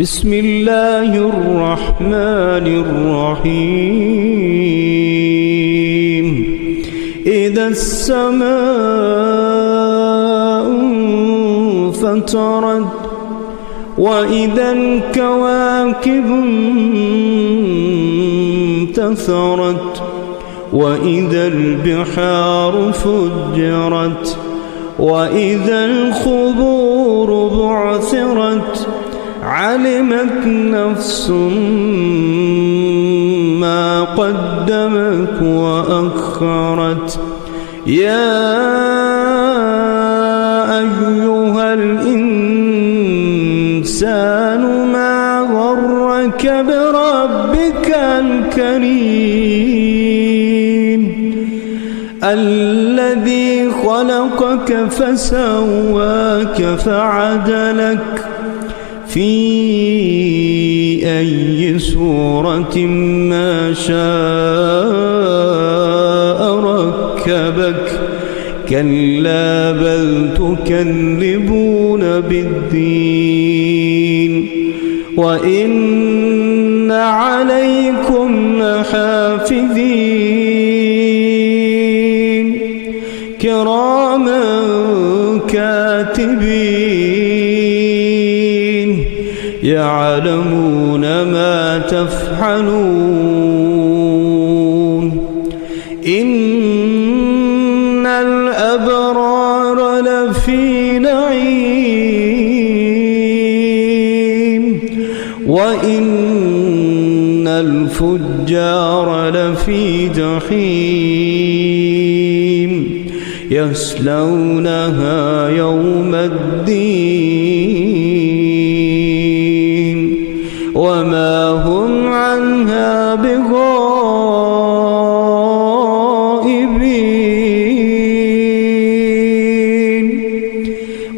بسم الله الرحمن الرحيم. إذا السماء انفطرت وإذا الكواكب انتثرت وإذا البحار فجرت وإذا القبور بعثرت علمت نفس ما قدمت وأخرت. يا أيها الإنسان ما غرك بربك الكريم الذي خلقك فسواك فعدلك في أي صورة ما شاء ركبك. كلا بل تكذبون بالدين وإن عليكم لحافظين كراما كاتبين يعلمون ما تفعلون. إن الأبرار لفي نعيم وإن الفجار لفي جحيم يصلونها يوم الدين وما هم عنها بغائبين.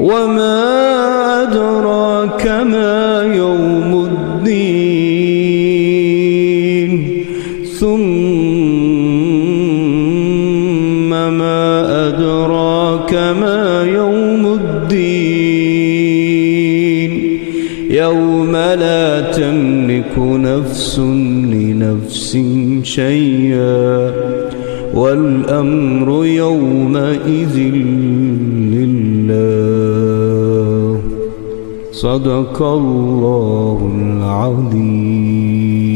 وما أدراك ما يوم الدين ثم ما أدراك ما يوم الدين يوم لا تملك نفس لنفس شيئا والأمر يومئذ لله. صدق الله العظيم.